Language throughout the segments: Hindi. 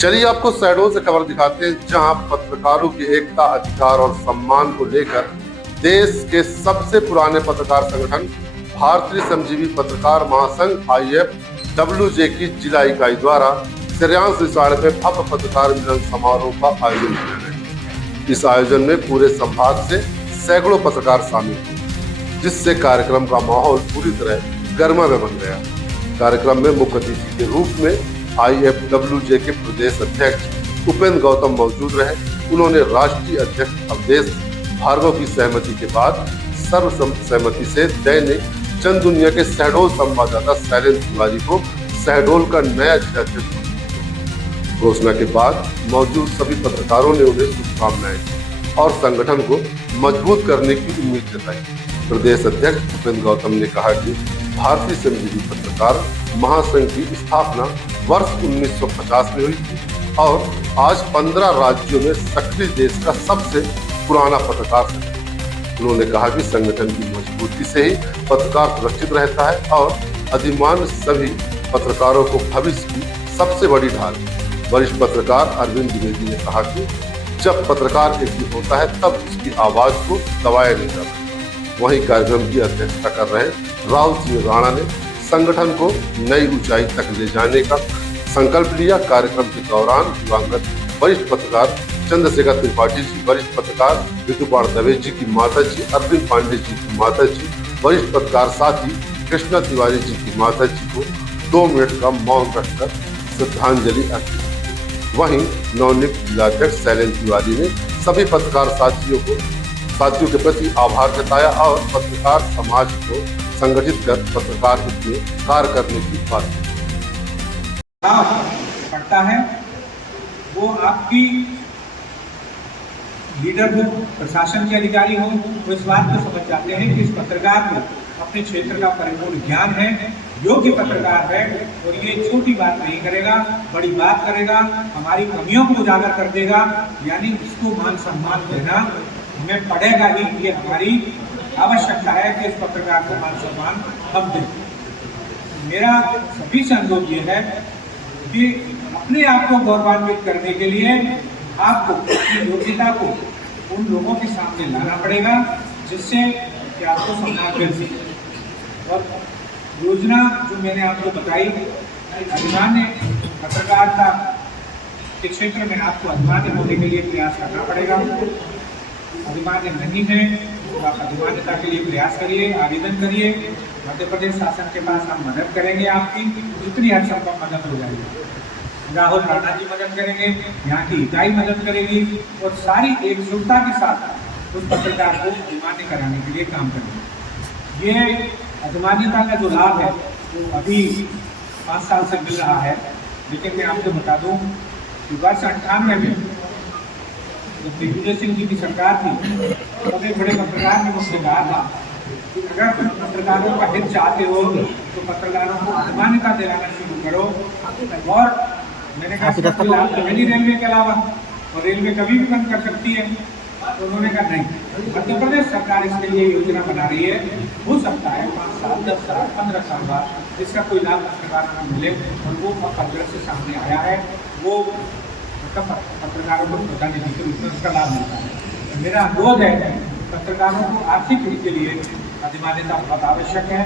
चलिए आपको शहडोल से खबर दिखाते हैं, जहां पत्रकारों की एकता, अधिकार और सम्मान को लेकर देश के सबसे पुराने पत्रकार संगठन भारतीय श्रमजीवी पत्रकार महासंघ IFWJ की जिला इकाई द्वारा श्रेयांश रिसाड़ में भव्य पत्रकार मिलन समारोह का आयोजन किया गया। इस आयोजन में पूरे संभाग से सैकड़ों पत्रकार शामिल हुए, जिससे कार्यक्रम का माहौल पूरी तरह गर्मामे बन गया। कार्यक्रम में मुख्य अतिथि के रूप में IFWJ के प्रदेश अध्यक्ष उपेंद्र गौतम मौजूद रहे। उन्होंने राष्ट्रीय अध्यक्ष अवधेश भार्गव की सहमति के बाद सर्वसम्मति से दैनिक जन दुनिया के शहडोल संवाददाता शैलेंद्र तिवारी को शहडोल का नया जिलाध्यक्ष घोषणा के बाद मौजूद सभी पत्रकारों ने उन्हें शुभकामनाएं और संगठन को मजबूत करने की उम्मीद जताई। प्रदेश अध्यक्ष उपेंद्र गौतम ने कहा कि भारतीय श्रमजीवी पत्रकार महासंघ की स्थापना वर्ष 1950 में हुई थी और आज 15 राज्यों में सक्रिय देश का सबसे पुराना पत्रकार संगठन। उन्होंने कहा कि संगठन की मजबूती से ही पत्रकार सुरक्षित रहता है और अधिमान्य सभी पत्रकारों को भविष्य की सबसे बड़ी ढाल। वरिष्ठ पत्रकार अरविंद द्विवेदी ने कहा कि जब पत्रकार एकजुट होता है तब उसकी आवाज को दबाया नहीं जाता। वहीं कार्यक्रम की अध्यक्षता कर रहे राहुल सिंह राणा ने संगठन को नई ऊंचाई तक ले जाने का संकल्प लिया। कार्यक्रम के दौरान दिवंगत वरिष्ठ पत्रकार चंद्रशेखर त्रिपाठी जी, वरिष्ठ पत्रकार ऋतुपाल दवे जी की माता जी, अरविंद पांडे जी की माता जी, वरिष्ठ पत्रकार साथी कृष्णा तिवारी जी की माता जी को 2 मिनट का मौन रखकर श्रद्धांजलि अर्पित की। वहीं नवनियुक्त जिलाध्यक्ष शैलेंद्र तिवारी ने सभी पत्रकार साथियों के प्रति आभार जताया और पत्रकार समाज को संगठित कर पत्रकार हित में कार्य करने की बात पड़ता है। वो आपकी लीडर हो, प्रशासन के अधिकारी हो, वो इस बात को समझ जाते हैं कि इस पत्रकार को अपने क्षेत्र का परिपूर्ण ज्ञान है, योग्य पत्रकार है और ये छोटी बात नहीं करेगा, बड़ी बात करेगा, हमारी कमियों को उजागर कर देगा। यानी इसको मान सम्मान देना हमें पड़ेगा ही। ये हमारी आवश्यकता है कि इस पत्रकार को मान सम्मान हम दें। मेरा सभी से अनुरोध ये है कि अपने आप को गौरवान्वित करने के लिए आपको अपनी योग्यता को उन लोगों के सामने लाना पड़ेगा जिससे कि आपको सम्मान मिल सके। और योजना जो मैंने आपको बताई, अधिमान्य पत्रकारिता के क्षेत्र में आपको अधिमान्य होने के लिए प्रयास करना पड़ेगा। अधिमान्य नहीं है तो आप अधिमान्यता के लिए प्रयास करिए, आवेदन करिए। मध्य प्रदेश शासन के पास हम मदद करेंगे, आपकी जितनी हद संभव मदद हो जाएगी। राहुल राणा जी मदद करेंगे, यहाँ की इकाई मदद करेगी और सारी एकजुटता के साथ उस पत्रकार को अधिमान्य कराने के लिए काम करेंगे। ये अधिमान्यता का जो लाभ है वो अभी 5 साल से मिल रहा है, लेकिन मैं आपको बता दूं कि वर्ष 98 में जब दिग्विजय सिंह जी की सरकार थी तो एक बड़े पत्रकार ने मुझसे कहा था कि अगर तुम पत्रकारों का हित चाहते हो तो पत्रकारों को अधिमान्यता दिलाना शुरू करो। और मैंने कहा लाभ तो नहीं रेलवे के अलावा, और रेलवे कभी भी बंद कर सकती है। तो उन्होंने कहा नहीं, मध्य प्रदेश सरकार इसके लिए योजना बना रही है। हो सकता है 5 साल, 10 साल, 15 साल बाद इसका कोई लाभ पत्रकारों को मिले और वो पत्र से सामने आया है। वो पत्रकारों को पता नहीं कि उसका लाभ मिलता है। मेरा अनुरोध है पत्रकारों को आर्थिक हित के लिए अधिमान्यता बहुत आवश्यक है।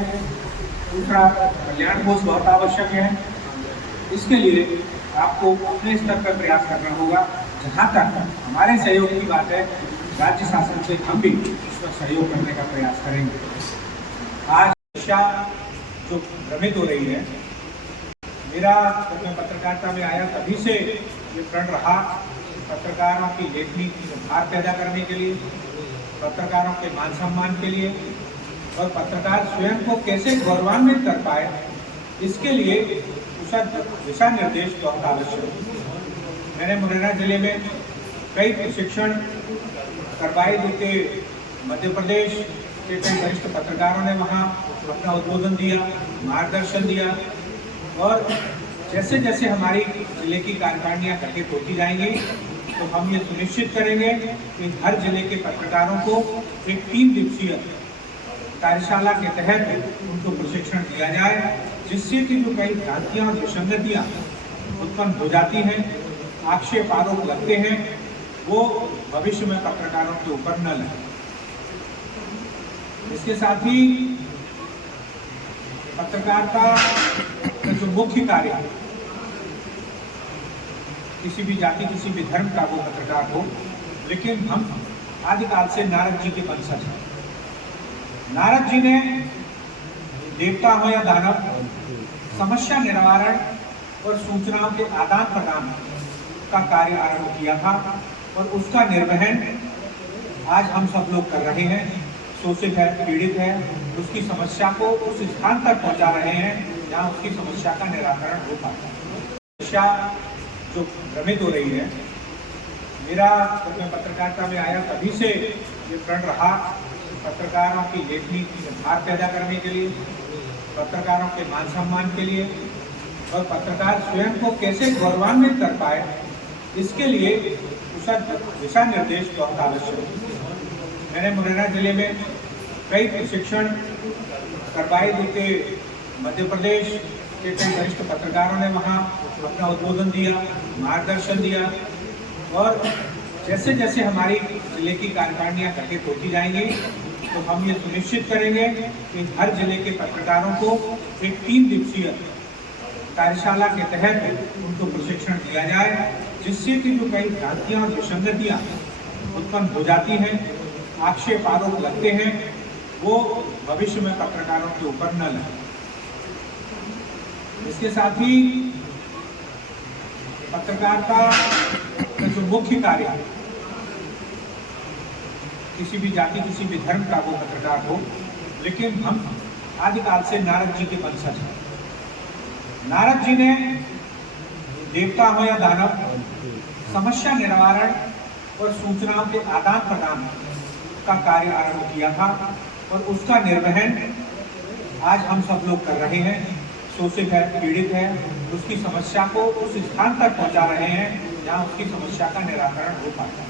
दूसरा, कल्याण कोष बहुत आवश्यक है। इसके लिए आपको अपने स्तर पर प्रयास करना होगा। जहाँ तक हमारे सहयोग की बात है, राज्य शासन से हम भी इसका सहयोग करने का प्रयास करेंगे। आज शिक्षा जो भ्रमित हो रही है, मेरा जब मैं पत्रकारिता में आया तभी से ये प्रण रहा, पत्रकारों की लेखनी की भार पैदा करने के लिए, पत्रकारों के मान सम्मान के लिए और पत्रकार स्वयं को कैसे गौरवान्वित कर पाए, इसके लिए दिशा निर्देश बहुत आवश्यक है। मैंने मुरैना जिले में कई प्रशिक्षण करवाए, जिनके मध्य प्रदेश के कई वरिष्ठ पत्रकारों ने वहाँ अपना उद्बोधन दिया, मार्गदर्शन दिया। और जैसे जैसे हमारी जिले की कार्यकारिणियाँ गठित होती जाएंगी तो हम ये सुनिश्चित करेंगे कि हर जिले के पत्रकारों को एक 3 दिवसीय कार्यशाला के तहत उनको प्रशिक्षण दिया जाए, जिससे कि जो कई भ्रांतियाँ और विसंगतियाँ उत्पन्न हो जाती हैं आक्षेप आरोप लगते हैं वो भविष्य में पत्रकारों के ऊपर न लगे। इसके साथ ही पत्रकारिता का जो मुख्य कार्य है, किसी भी जाति किसी भी धर्म का वो पत्रकार हो, लेकिन हम आदिकाल से नारद जी के वंशज हैं। नारद जी ने देवता हो या दानव समस्या निवारण और सूचनाओं के आदान प्रदान का कार्य आरंभ किया था और उसका निर्वहन आज हम सब लोग कर रहे हैं। शोषित है, पीड़ित है, उसकी समस्या को उस स्थान तक पहुंचा रहे हैं जहां उसकी समस्या का निराकरण हो पाता है। समस्या जो भ्रमित हो रही है, मेरा जब मैं पत्रकारिता में आया तभी से ये प्रण रहा, पत्रकारों की लेखनी में भार पैदा करने के लिए, पत्रकारों के मान सम्मान के लिए और पत्रकार स्वयं को कैसे गौरवान्वित कर पाए, इसके लिए दिशा निर्देश बहुत आवश्यक है। मैंने मुरैना जिले में कई प्रशिक्षण करवाए, जिनके मध्य प्रदेश के कई वरिष्ठ पत्रकारों ने वहाँ अपना उद्बोधन दिया, मार्गदर्शन दिया और जैसे जैसे हमारी जिले की कार्यकारिणियाँ गठित होती जाएंगी तो हम ये सुनिश्चित करेंगे कि हर जिले के पत्रकारों को एक 3 दिवसीय कार्यशाला के तहत उनको प्रशिक्षण दिया जाए, जिससे कि जो कई भ्रांतियाँ और विसंगतियाँ उत्पन्न हो जाती हैं, आक्षेप आरोप लगते हैं, वो भविष्य में पत्रकारों के ऊपर न लगे। इसके साथ ही पत्रकारिता का जो मुख्य कार्य है, किसी भी जाति किसी भी धर्म का वो पत्रकार हो, लेकिन हम आदिकाल से नारद जी के वंशज हैं। नारद जी ने देवता हो या दानव समस्या निवारण और सूचनाओं के आदान प्रदान का कार्य आरंभ किया था और उसका निर्वहन आज हम सब लोग कर रहे हैं। शोषित है, पीड़ित है, उसकी समस्या को उस स्थान तक पहुंचा रहे हैं जहां उसकी समस्या का निराकरण हो पाता है।